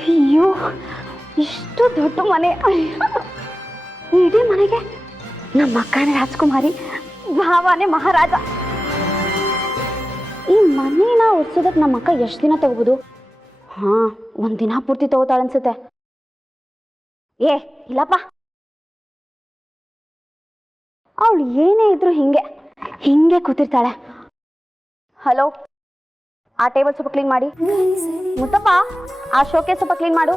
ಅಯ್ಯೋ ಇಷ್ಟು ದೊಡ್ಡ ಮನೆ. ಇಡೀ ಮನೆಗೆ ನಮ್ಮ ಅಕ್ಕನೇ ರಾಜ್ಕುಮಾರಿ, ಭಾವನೇ ಮಹಾರಾಜ. ಈ ಮನೇನ ಒರ್ಸೋದಕ್ಕೆ ನಮ್ಮ ಅಕ್ಕ ಎಷ್ಟು ದಿನ ತಗೋಬೋದು? ಒಂದಿನ ಪೂರ್ತಿ ತಗೋತಾಳೆ ಅನ್ಸುತ್ತೆ. ಇಲ್ಲಪ್ಪ, ಅವಳು ಏನೇ ಇದ್ರು ಹಿಂಗೆ ಕೂತಿರ್ತಾಳೆ. ಹಲೋ, ಆ ಟೇಬಲ್ ಸ್ವಲ್ಪ ಕ್ಲೀನ್ ಮಾಡಿ. ಮುತ್ತಪ್ಪ, ಆ ಶೋಕೇಸ್ ಸ್ವಲ್ಪ ಕ್ಲೀನ್ ಮಾಡು.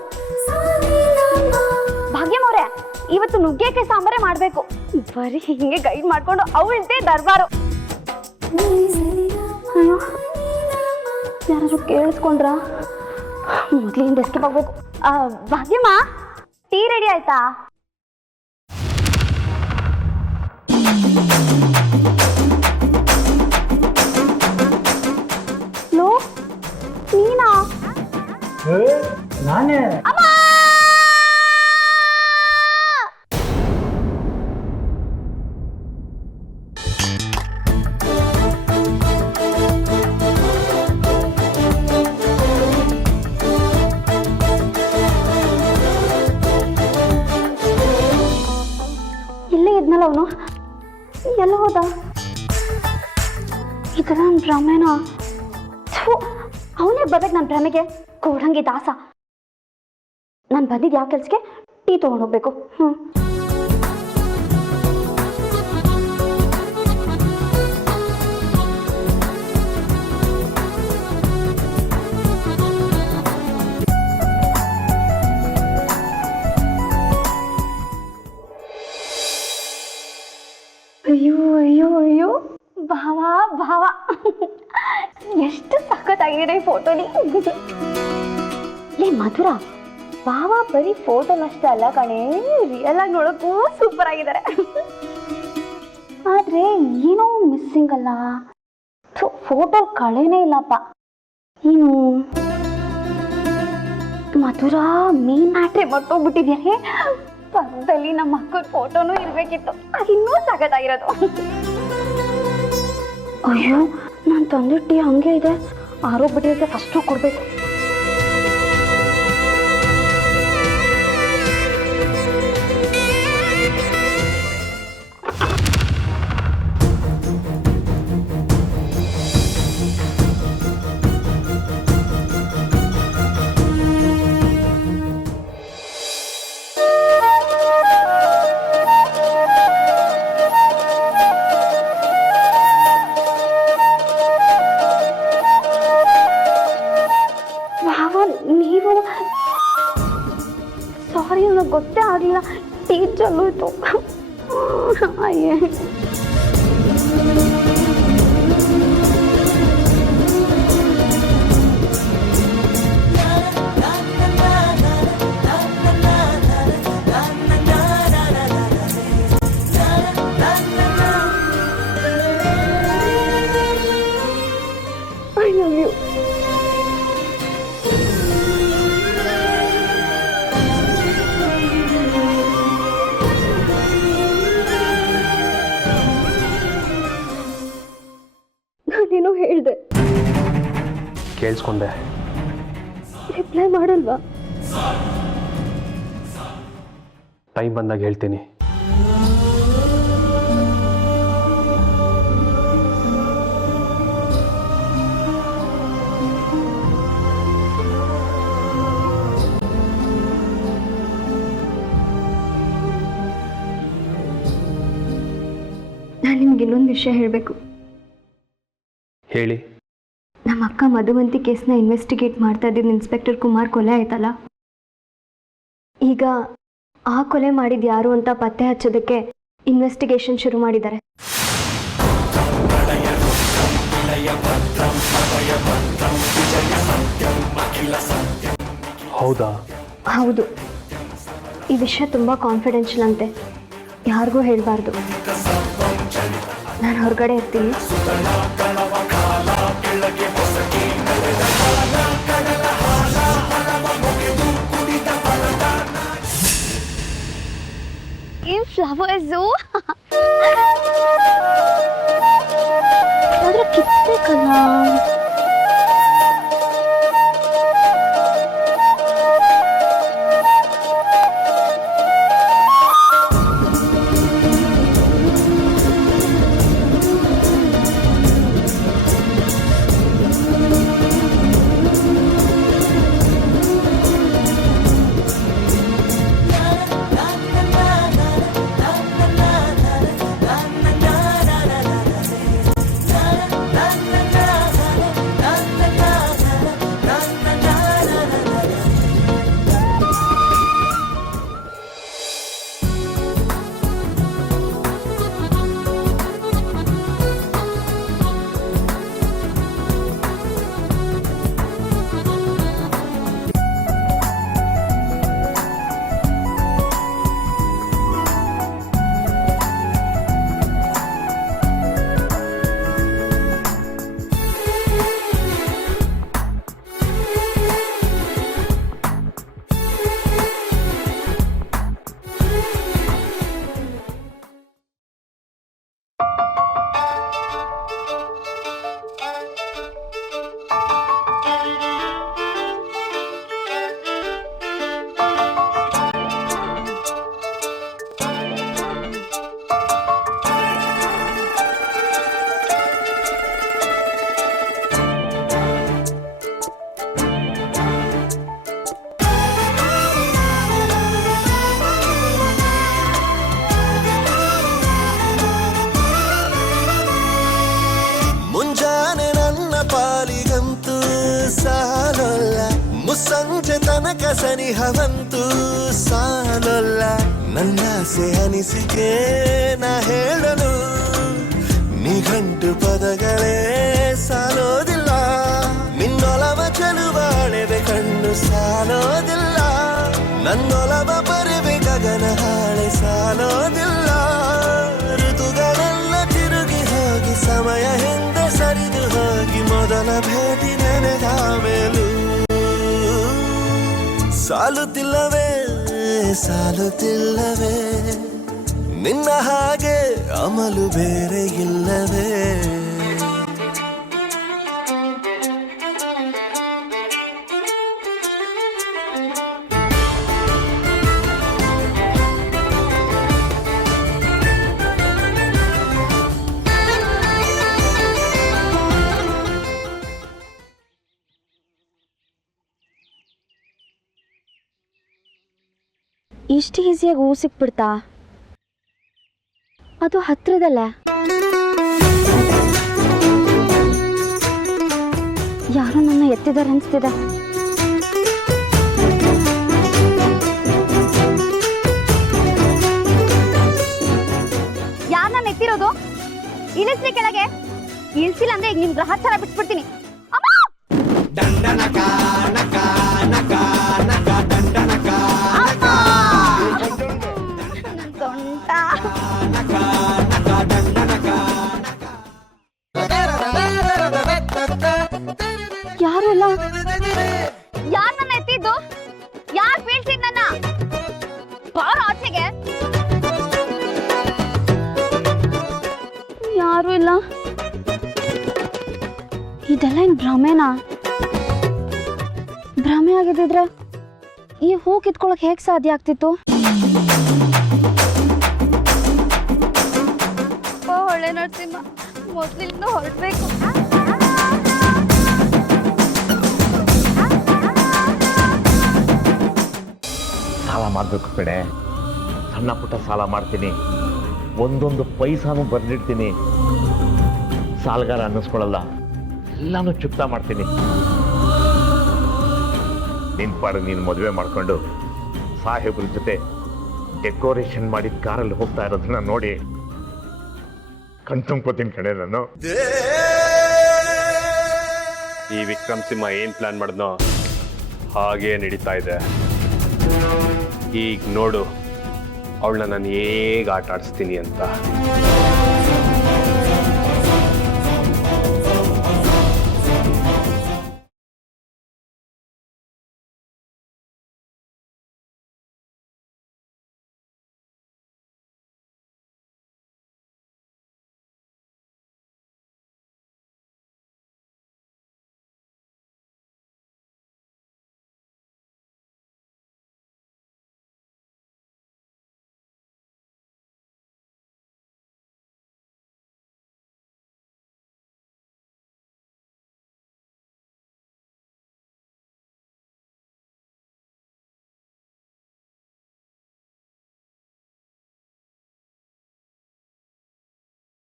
ಭಾಗ್ಯಮ್ಮವ್ರೆ, ಇವತ್ತು ನುಗ್ಗೆಕಾಯಿ ಸಾಂಬಾರೇ ಮಾಡಬೇಕು. ಬರೀ ಹಿಂಗೆ ಗೈಡ್ ಮಾಡ್ಕೊಂಡು ಅವಳಂತೆ ದರ್ಬಾರು. ಅಯ್ಯೋ, ಯಾರಾದ್ರೂ ಕೇಳಿಸ್ಕೊಂಡ್ರ? ಮೊದಲಿಂದ ಎಸ್ಕೇಪ್ ಆಗ್ಬೇಕು. ಭಾಗ್ಯಮ್ಮ, ಟೀ ರೆಡಿ ಆಯ್ತಾ? ಲೋ, ನೀನಾ? ನಾನೇ. ಇಲ್ಲೇ ಇದ್ನಲ್ಲ ಅವನು, ಎಲ್ಲ ಹೋದ? ಇದೆಲ್ಲ ನನ್ನ ಭ್ರಮೆನ? ಅವನೇ ಬರ್ಬೇಕು ನನ್ನ ಭ್ರಮೆಗೆ. ಕೋಡಂಗಿ ದಾಸ. ನಾನು ಬಂದಿದ್ದು ಯಾವ ಕೆಲ್ಸಕ್ಕೆ? ಟೀ ತೊಗೊಂಡು ಹೋಗ್ಬೇಕು. ಅಯ್ಯೋ ಅಯ್ಯೋ ಅಯ್ಯೋ, ಭಾವ ಎಷ್ಟು ಸಖತ್ತಾಗಿದೆ ಈ ಫೋಟೋಲಿ. ಮಧುರ, ಭಾವ ಬರೀ ಫೋಟೋಲಷ್ಟೇ ಅಲ್ಲ ಕಣೆ, ರಿಯಲ್ ಆಗಿ ನೋಡೋಕ್ಕೂ ಸೂಪರ್ ಆಗಿದ್ದಾರೆ. ಆದ್ರೆ ಏನೋ ಮಿಸ್ಸಿಂಗ್ ಅಲ್ಲ, ಫೋಟೋ ಕಳೆನೇ ಇಲ್ಲಪ್ಪ. ಏನು ಮಧುರ ಮೇನ್ ಮ್ಯಾಟ್ರೆ ಮಟ್ಟೋಗ್ಬಿಟ್ಟಿದ್ದಾರೆ. ಪಕ್ಕದಲ್ಲಿ ನಮ್ಮ ಅಕ್ಕನ ಫೋಟೋನೂ ಇರ್ಬೇಕಿತ್ತು, ಅದಿನ್ನೂ ಸಖತ್ತಾಗಿರೋದು. ಅಯ್ಯೋ, ನಾನು ತಂದಿಟ್ಟು ಟೀ ಹಂಗೆ ಇದೆ, ಆರೋಗ್ಬಿಟ್ಟಿರುತ್ತೆ, ಫಸ್ಟು ಕೊಡ್ಬೇಕು. ಸಾರಿ, ನನಗೆ ಗೊತ್ತೇ ಆಗಲಿಲ್ಲ, ಟೀ ಚಲೋಯ್ತು. ಅಯ್ಯೇ, ಐ ಲವ್ ಯು. ನಾನೇನೋ ಹೇಳಿದೆ, ಕೇಳಿಸ್ಕೊಂಡೆ. ರಿಪ್ಲೈ ಮಾಡಲ್ವಾ? ಟೈಮ್ ಬಂದಾಗ ಹೇಳ್ತೀನಿ. ನಾನು ನಿಮ್ಗೆ ಇನ್ನೊಂದು ವಿಷಯ ಹೇಳಬೇಕು. ಹೇಳಿ. ನಮ್ಮ ಅಕ್ಕ ಮಧುವಂತಿ ಕೇಸ್ನ ಇನ್ವೆಸ್ಟಿಗೇಟ್ ಮಾಡ್ತಾ ಇದ್ದಿದ್ದು ಇನ್ಸ್ಪೆಕ್ಟರ್ ಕುಮಾರ್ ಕೊಲೆ ಆಯ್ತಲ್ಲ, ಈಗ ಆ ಕೊಲೆ ಮಾಡಿದ್ದು ಯಾರು ಅಂತ ಪತ್ತೆ ಹಚ್ಚೋದಕ್ಕೆ ಇನ್ವೆಸ್ಟಿಗೇಷನ್ ಶುರು ಮಾಡಿದ್ದಾರೆ. ಹೌದಾ? ಹೌದು. ಈ ವಿಷಯ ತುಂಬ ಕಾನ್ಫಿಡೆನ್ಷಿಯಲ್ ಅಂತೆ, ಯಾರಿಗೂ ಹೇಳಬಾರ್ದು. ನಾನು ಹೊರಗಡೆ ಇರ್ತೀನಿ. ಈ ಫ್ಲವರ್ಸು ಅದ್ರ ಕಿತ್ಬೇಕಲ್ಲ. ಸನಿಹವಂತೂ ಸಾಲಲ್ಲ ನನ್ನಾಸೆ ಅನಿಸಿಕೆ ನಾ ಹೇಳಲು ನಿಘಂಟು ಪದಗಳೇ ಸಾಲೋದಿಲ್ಲ ನಿನ್ನೊಲವ ಚೆಲುವಾಳೆವೆ ಕಣ್ಣು ಸಾಲೋದಿಲ್ಲ ನನ್ನೊಲವ ಬರುವೆ ಗಗನ ಹಾಳೆ ಸಾಲೋದಿಲ್ಲ ಋತುಗಳೆಲ್ಲ ತಿರುಗಿ ಹೋಗಿ ಸಮಯ ಹಿಂದೆ ಸರಿದು ಹೋಗಿ ಮೊದಲ ಭೇಟಿ ನೆನೆದ ಮೇಲೂ ಸಾಲುತ್ತಿಲ್ಲವೇ ಸಾಲುತ್ತಿಲ್ಲವೇ ನಿನ್ನ ಹಾಗೆ ಅಮಲು ಬೇರೆ ಇಲ್ಲವೇ ಇಷ್ಟು ಈಸಿಯಾಗಿ ಹೂ ಸಿಕ್ಬಿಡ್ತಾ ಅದು ಹತ್ರದಲ್ಲೇ ಯಾರೋ ನನ್ನ ಎತ್ತಿದಾರೆ ಅನಿಸ್ತಿದೆ ಯಾರ ನಾನು ಎತ್ತಿರೋದು ಇಳಿಸ್ಲಿ ಕೆಳಗೆ ಇಳಿಸಿಲ್ಲ ಅಂದ್ರೆ ಈಗ ನಿಮ್ ಗ್ರಹಚಾರ ಬಿಟ್ಬಿಡ್ತೀನಿ ಯಾರು ಇಲ್ಲ ಯಾರ್ ನನ್ನ ಎತ್ತಿದ್ದು ಯಾರ್ ಬೀಳ್ಸಿದ್ ನನ್ನ ಬಾರ ಆಚೆಗೆ ಯಾರು ಇಲ್ಲ ಇದೆಲ್ಲ ಏನ್ ಭ್ರಮೆನಾ ಭ್ರಮೆ ಆಗಿದ್ದಿದ್ರೆ ಈ ಹೂ ಕಿತ್ಕೊಳಕ್ ಹೇಗ್ ಸಾಧ್ಯ ಆಗ್ತಿತ್ತು ಒಳ್ಳೆ ನರಸಿಂಹ ಮೊದ್ಲಿಂದ ಹೊರಡ್ಬೇಕು ಸಾಲ ಮಾಡಬೇಕು ಕಡೆ ಸಣ್ಣ ಪುಟ್ಟ ಸಾಲ ಮಾಡ್ತೀನಿ ಒಂದೊಂದು ಪೈಸಾನು ಬರೆದಿಡ್ತೀನಿ ಸಾಲಗಾರ ಅನ್ನಿಸ್ಕೊಳ್ಳಲ್ಲ ಎಲ್ಲಾನು ಚುಕ್ತಾ ಮಾಡ್ತೀನಿ ನಿನ್ ಪಾಡು ನೀನು ಮದುವೆ ಮಾಡ್ಕೊಂಡು ಸಾಹೇಬ್ರ ಜೊತೆ ಡೆಕೋರೇಷನ್ ಮಾಡಿದ ಕಾರಲ್ಲಿ ಹೋಗ್ತಾ ಇರೋದನ್ನ ನೋಡಿ ಕಣ್ತುಂಬ್ಕೋತೀನಿ ಕಡೆ ನಾನು ಈ ವಿಕ್ರಮ್ ಸಿಂಹ ಏನು ಪ್ಲಾನ್ ಮಾಡಿದ್ನೋ ಹಾಗೇ ನಡೀತಾ ಇದೆ ಈಗ ನೋಡು ಅವಳನ್ನ ನಾನು ಹೇಗೆ ಆಟ ಆಡಿಸ್ತೀನಿ ಅಂತ